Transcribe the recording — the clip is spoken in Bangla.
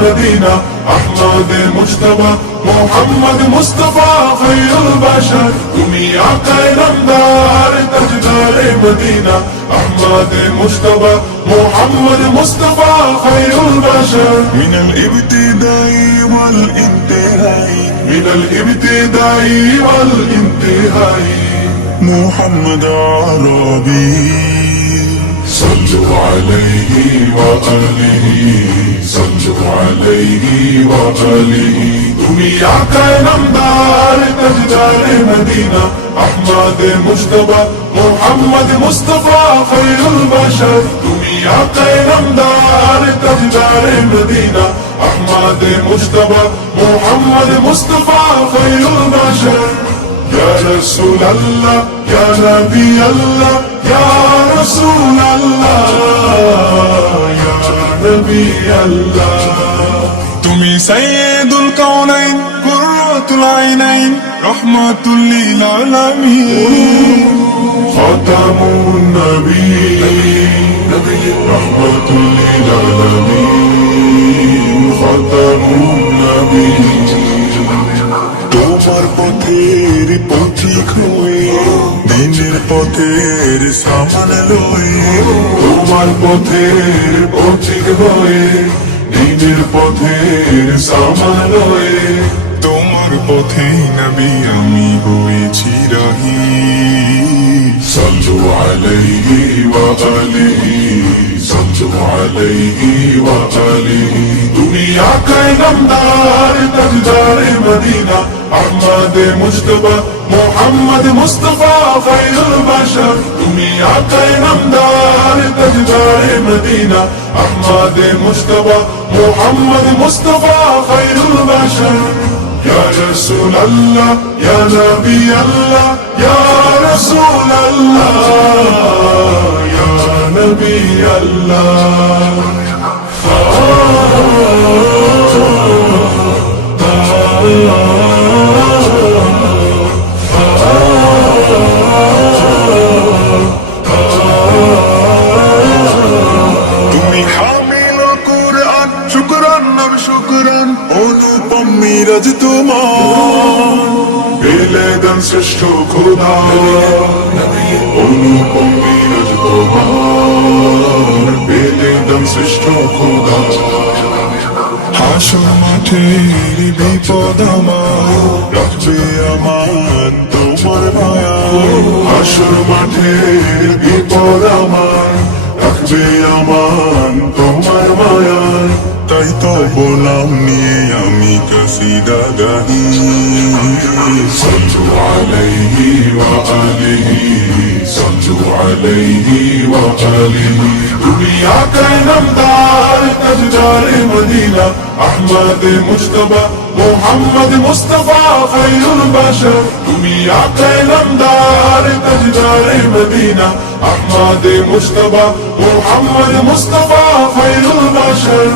مدينة أحمد مجتبى محمد مصطفى خير البشر তুমি আকায় নামদার তাজদার মদিনা أحمد مجتبى محمد مصطفى خير البشر من الابتداء والانتهاء من الابتداء والانتهاء محمد عربي صلوا عليه وآله صلوا عليه وآله তুমি আকায় নামদার তাজদার মদিনা أحمد مجتبى محمد مصطفى خير البشر তুমি আকায় নামদার তাজদার মদিনা أحمد مجتبى محمد مصطفى خير البشر يا رسول الله يا نبي الله يا رسول الله يا نبي الله তুমি সাইয়্যিদুল কাউনাইন কুররাতুল আইনাইন রাহমাতুল লিল আলামিন খাতামুন নবিয়্যিন রাহমাতুল লিল আলামিন খাতামুন নবিয়্যিন তোমার পথের পথিক হয়ে দিনের পথের সামান লয়ে তোমার পথের পথিক হয়ে দিনের পথের সামান লয়ে তোমার পথে নবী আমি হয়েছি রাহি সাল্লু আলাইহি ওয়া আলিহি সাল্লু আলাইহি ওয়া আলিহি তুমি আকায় নামদার তাজদার মদিনা أحمد مجتبى محمد مصطفى خير البشر তুমি আকায় নামদার তাজদার মদিনা أحمد مجتبى محمد مصطفى خير البشر يا رسول الله يا نبي الله يا رسول الله يا نبي الله অনুপম মিরাজ তোমার পেলে গান শ্রেষ্ঠ খোদা অনুপম মিরাজ তোমার পেলে গান শ্রেষ্ঠ খোদা হাসর মাঠের বিপদ আমার রাখবে আমান তোমার মায়া হাসর মাঠের বিপদ আমার রাখবে আমান তোমার মায়া তাই তো বললাম নিয়ে আমি কসিদা গাহি সাল্লু আলাইহি ওয়া আলিহি সাল্লু আলাইহি ওয়া আলিহি তুমি আকায় নামদার তাজদার মদিনা أحمد مجتبى محمد مصطفى خير البشر তুমি আকায় নামদার তাজদার মদিনা أحمد مجتبى محمد مصطفى خير البشر